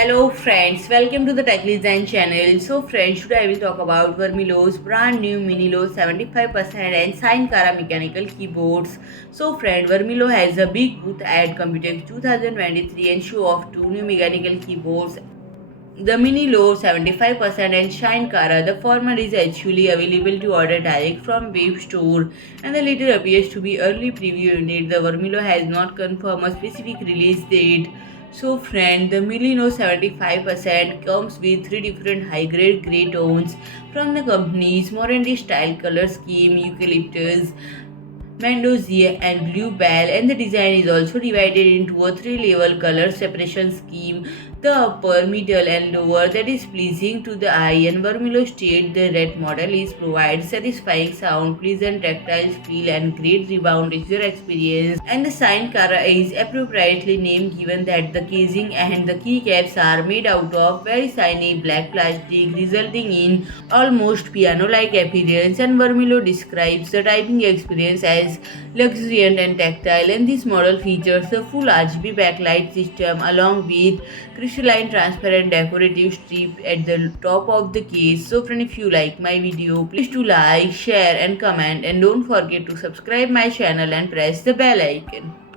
Hello friends, welcome to the Tech Design channel. So friends, today I will talk about Varmilo's brand new Minilo 75% and Sine Cara mechanical keyboards. So friend, Varmilo has a big booth at Computex 2023 and show off two new mechanical keyboards. The Minilo 75% and Shine Cara. The former is actually available to order direct from web store and the latter appears to be early preview unit. The Vermilo has not confirmed a specific release date. So friend, the Minilo 75% comes with three different high-grade grey tones from the company's Morandi-style color scheme, Eucalyptus, Mendozae and Bluebell, and the design is also divided into a three-level color separation scheme. The upper, middle, and lower that is pleasing to the eye. And Varmilo state the red model is provides satisfying sound, pleasant tactile feel, and great rebound user experience. And the sign Cara is appropriately named given that the casing and the keycaps are made out of very shiny black plastic, resulting in almost piano-like appearance. And Varmilo describes the typing experience as luxuriant and tactile, and this model features the full RGB backlight system along with crystalline transparent decorative strip at the top of the case. So friend, if you like my video, please do like, share and comment, and don't forget to subscribe my channel and press the bell icon.